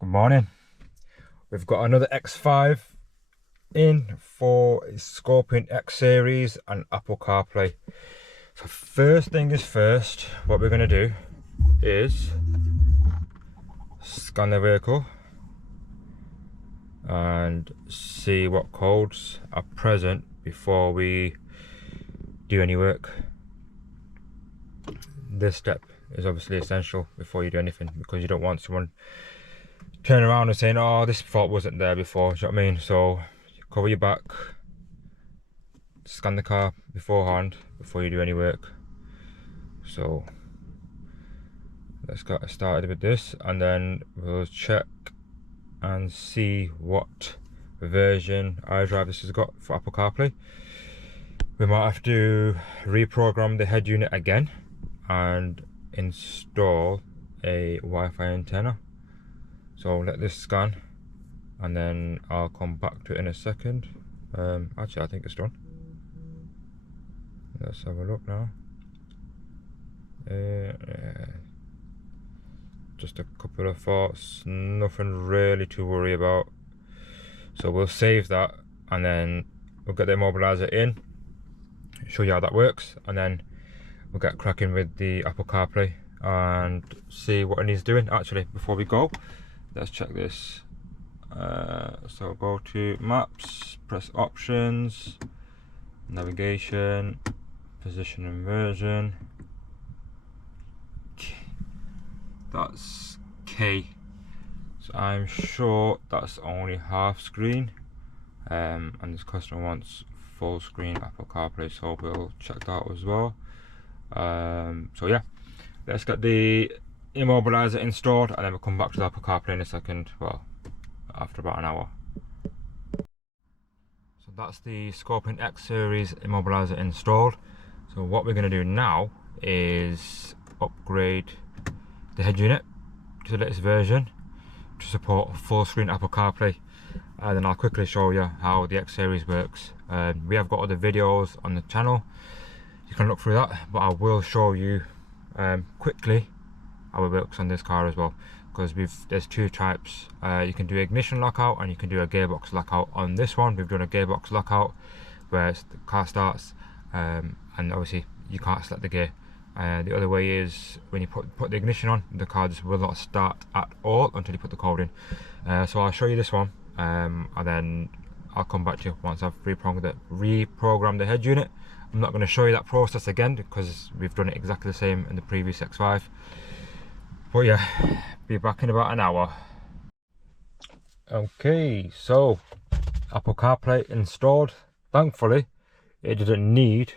Good morning. We've got another X5 in for Scorpion X Series and Apple CarPlay. So first thing is first, what we're going to do is scan the vehicle and see what codes are present before we do any work. This step is obviously essential before you do anything, because you don't want someone turn around and saying, oh, this fault wasn't there before. Do you know what I mean? So cover your back, scan the car beforehand before you do any work. So let's get started with this, and then we'll check and see what version iDrive this has got for Apple CarPlay. We might have to reprogram the head unit again and install a Wi-Fi antenna. So let this scan and then I'll come back to it in a second. Actually, I think it's done. Let's have a look now. Just a couple of thoughts, nothing really to worry about. So we'll save that and then we'll get the immobilizer in, show you how that works, and then we'll get cracking with the Apple CarPlay and see what it needs doing. Actually, before we go, let's check this. So go to maps, press options, navigation, position inversion. That's K. So I'm sure that's only half screen, and this customer wants full screen Apple CarPlay, so we'll check that as well. So yeah, let's get the immobilizer installed and then we'll come back to the Apple CarPlay in a second. Well, after about an hour. So that's the Scorpion X Series immobilizer installed. So what we're going to do now is upgrade the head unit to the latest version to support full screen Apple CarPlay, and then I'll quickly show you how the X Series works. We have got other videos on the channel, you can look through that, but I will show you quickly how it works on this car as well, because there's two types. You can do ignition lockout and you can do a gearbox lockout. On this one we've done a gearbox lockout where the car starts and obviously you can't select the gear. The other way is when you put the ignition on, the car just will not start at all until you put the code in. So I'll show you this one, and then I'll come back to you once I've reprogrammed the head unit. I'm not going to show you that process again because we've done it exactly the same in the previous X5. But yeah, be back in about an hour. Okay, so Apple CarPlay installed. Thankfully, it didn't need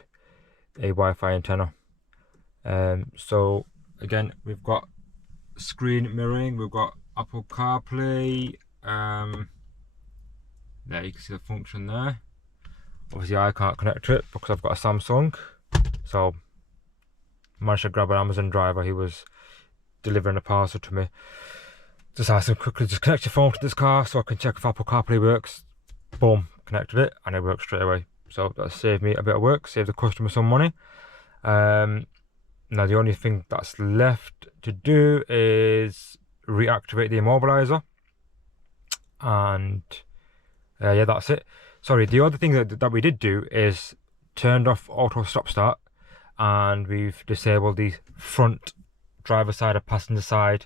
a Wi-Fi antenna. So again, we've got screen mirroring, we've got Apple CarPlay. There you can see the function there. Obviously I can't connect to it because I've got a Samsung, so I managed to grab an Amazon driver. He was delivering a parcel to me. Just asked him quickly, just connect your phone to this car so I can check if Apple CarPlay works. Boom, connected it and it works straight away. So that saved me a bit of work, saved the customer some money. Now the only thing that's left to do is reactivate the immobilizer, and yeah, that's it. Sorry, the other thing that we did do is turned off auto stop start, and we've disabled the front driver side and passenger side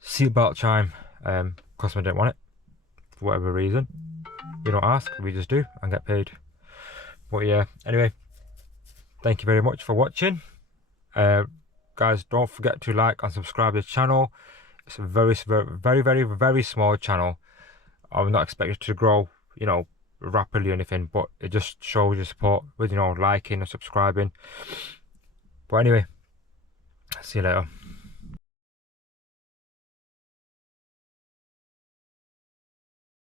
seatbelt chime. Customer didn't want it for whatever reason. We don't ask, we just do and get paid. But yeah, anyway, thank you very much for watching. Guys, don't forget to like and subscribe to the channel. It's a very small channel. I'm not expecting it to grow, you know, rapidly or anything, but it just shows your support with, you know, liking and subscribing. But anyway, see you later.